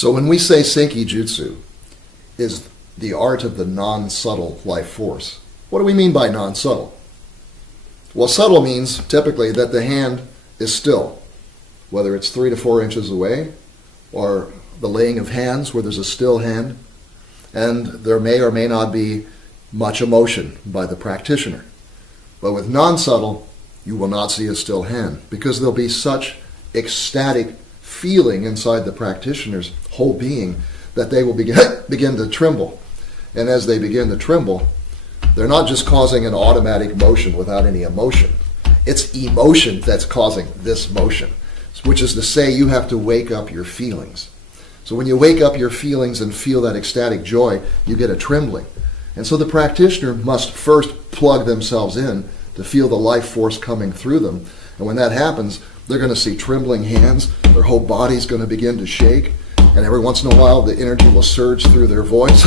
So when we say Seiki Jutsu is the art of the non-subtle life force, what do we mean by non-subtle? Well, subtle means typically that the hand is still, whether it's 3 to 4 inches away, or the laying of hands where there's a still hand, and there may or may not be much emotion by the practitioner. But with non-subtle, you will not see a still hand, because there'll be such ecstatic feeling inside the practitioner's whole being that they will begin to tremble. And as they begin to tremble, they're not just causing an automatic motion without any emotion. It's emotion that's causing this motion, which is to say you have to wake up your feelings. So when you wake up your feelings and feel that ecstatic joy, you get a trembling. And so the practitioner must first plug themselves in to feel the life force coming through them. And when that happens, they're going to see trembling hands, their whole body's going to begin to shake, and every once in a while the energy will surge through their voice.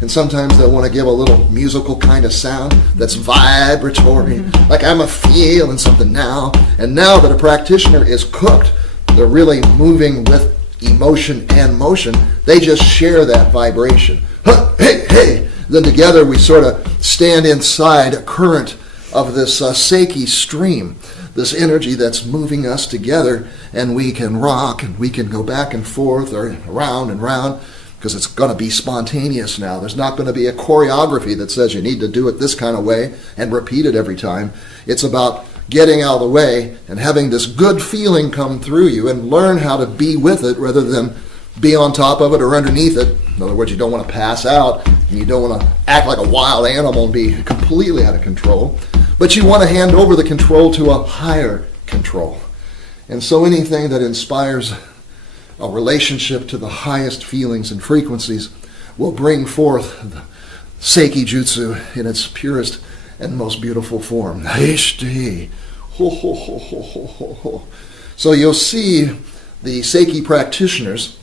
And sometimes they'll want to give a little musical kind of sound that's vibratory, like I'm a-feeling something now. And now that a practitioner is cooked, they're really moving with emotion and motion, they just share that vibration. Hey, hey! Then together we sort of stand inside a current of this Seiki stream, this energy that's moving us together, and we can rock and we can go back and forth or around and round, because it's going to be spontaneous now. There's not going to be a choreography that says you need to do it this kind of way and repeat it every time. It's about getting out of the way and having this good feeling come through you and learn how to be with it rather than be on top of it or underneath it. In other words, you don't want to pass out and you don't want to act like a wild animal and be completely out of control, but you want to hand over the control to a higher control. And so anything that inspires a relationship to the highest feelings and frequencies will bring forth the Seiki Jutsu in its purest and most beautiful form. So you'll see the Seiki practitioners,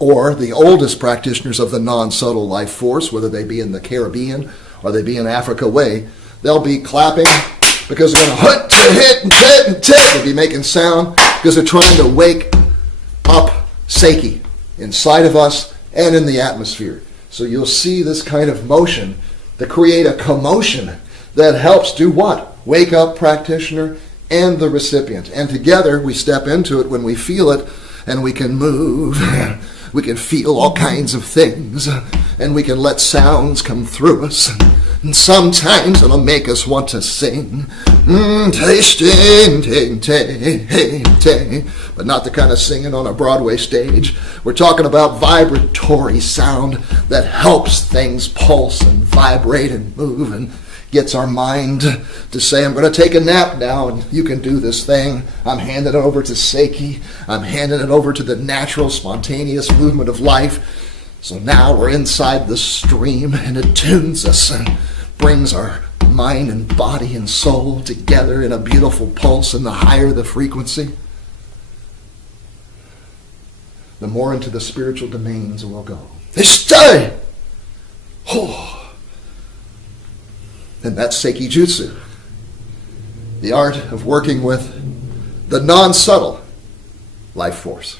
or the oldest practitioners of the non-subtle life force, whether they be in the Caribbean or they be in Africa way, they'll be clapping because they're going to hit and tit and tit. They'll be making sound because they're trying to wake up Seiki inside of us and in the atmosphere. So you'll see this kind of motion to create a commotion that helps do what? Wake up practitioner and the recipient. And together we step into it when we feel it, and we can move. We can feel all kinds of things, and we can let sounds come through us. And sometimes it'll make us want to sing, but not the kind of singing on a Broadway stage. We're talking about vibratory sound that helps things pulse and vibrate and move and gets our mind to say, I'm going to take a nap now and you can do this thing. I'm handing it over to Seiki. I'm handing it over to the natural, spontaneous movement of life. So now we're inside the stream and it tunes us and brings our mind and body and soul together in a beautiful pulse, and the higher the frequency, the more into the spiritual domains we'll go. Stay! Oh. And that's Seiki Jutsu, the art of working with the non-subtle life force.